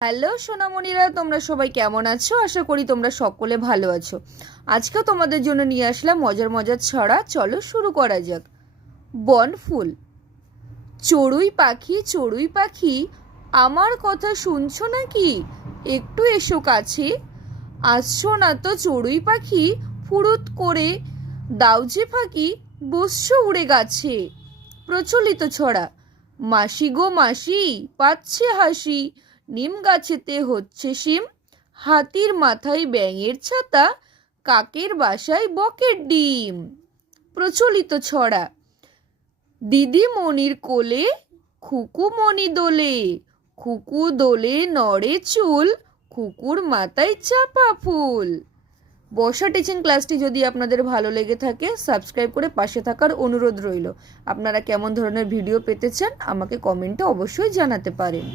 Hello সোনামণিরা, তোমরা সবাই কেমন আছো? আশা করি তোমরা সকলে ভালো আছো। আজকেও তোমাদের জন্য নিয়ে আসলাম মজার মজার ছড়া। চলো শুরু করা যাক। বনফুল। চড়ুই পাখি, আমার কথা শুনছো নাকি? একটু এসো কাছে। আসছো না তো চড়ুই পাখি, ফুরুত করে দাও যে ফাঁকি, বসছো উড়ে গাছে। প্রচলিত ছড়া। মাসি গো মাসি, পাচ্ছে হাসি, নিম গাছেতে হচ্ছে শিম, হাতির মাথায় ব্যাঙের ছাতা, কাকের বাসায় বকের ডিম। প্রচলিত ছড়া। দিদিমণির কোলে খুকুমণি দোলে, খুকু দোলে নড়ে চুল, খুকুর মাথায় চাপা ফুল। বর্ষা টিচিং ক্লাসটি যদি আপনাদের ভালো লেগে থাকে, সাবস্ক্রাইব করে পাশে থাকার অনুরোধ রইল। আপনারা কেমন ধরনের ভিডিও পেতে চান আমাকে কমেন্টে অবশ্যই জানাতে পারেন।